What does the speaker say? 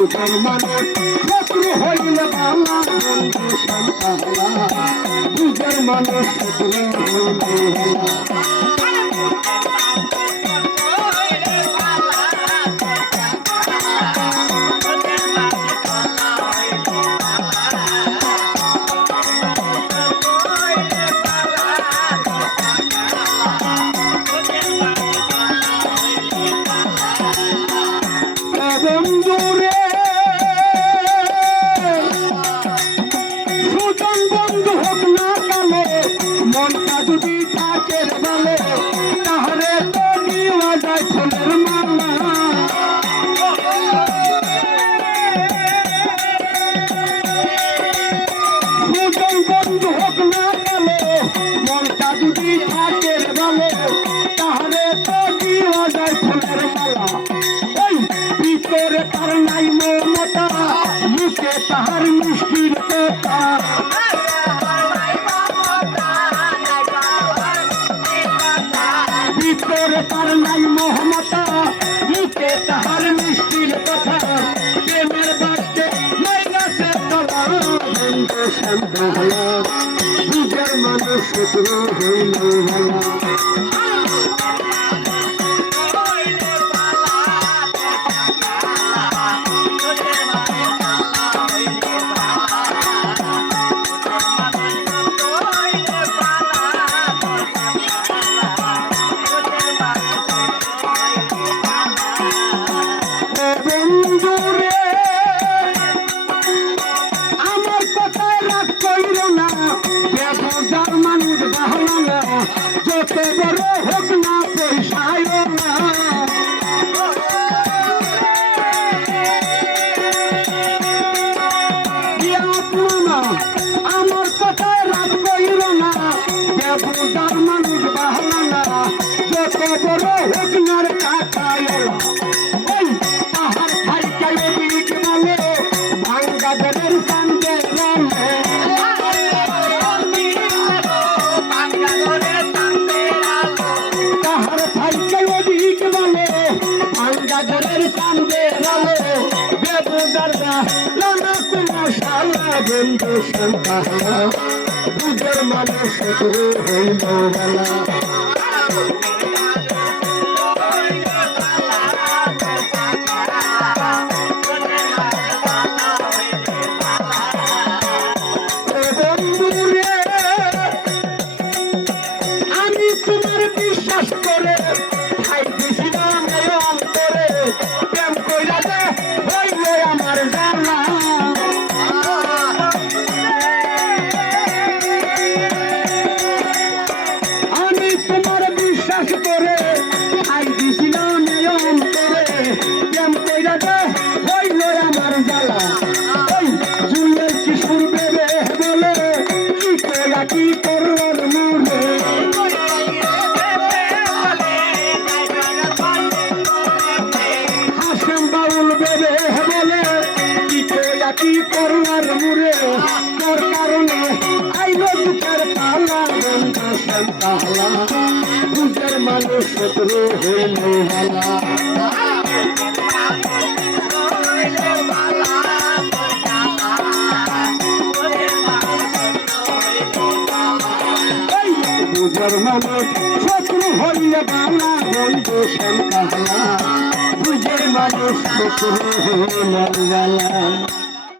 বুঝার মানুষ শত্রু হইলে বালা বন্ধু সন্তালা বুঝার মানুষ শত্রু হইলে বন্ধুরে সুজন বন্ধু হোক না কালে মনটা যদি থাকে বলে তাহলে তো দেওয়া যায় ফুলের মালা সুজন বন্ধু হোক না কালে মনটা যদি থাকে বলে তাহলে তো দেওয়া যায় ফুলের মালা ভিতরে তার নাই মমতা মুখে তাহার মিষ্টির কথা ভিতরে তার নাই মমতা মুখে তাহার মিষ্টির কথা প্রেমের বাক্যে নাই গাছে তলা বন্ধু সন্তালা বুঝার মানুষ শত্রু হইল ভালা যত বড় হোক না পয়সায় না আমার কথায় রাগ কইর না ব্যবসার মানুষ বাহলা না যত বড় হোক না টাকায় ওই পাহাড় খাইকাই দিক বলে ভাঙ্গা দেবের সঙ্গে বন্ধু সন্তালা বুঝার মানুষ শত্রু হইল বালা বন্ধুরে আমি তোমার বিশ্বাস করে খাইতেছিলাম অন্তরে প্রেম কইরা দে হইল আমার জানা করে খাই দিছিলাম অন্তরে প্রেম কইরা দে হইল আমার জ্বালা ওই জুলের কিশোর বেবে বলে কি কইরা কি করলার মুরে হাসেম বাউল বেবে বলে কি কইরা কি করলার মুরে তোর কারণে আইলো দুঃখের পালা বন্ধু সন্তালা বুঝার মানুষ শত্রু হইল ভালা বুঝার মানুষ শত্রু হইলে ভালা বন্ধু সন্তালা বুঝার মানুষ শত্রু হইল ভালা।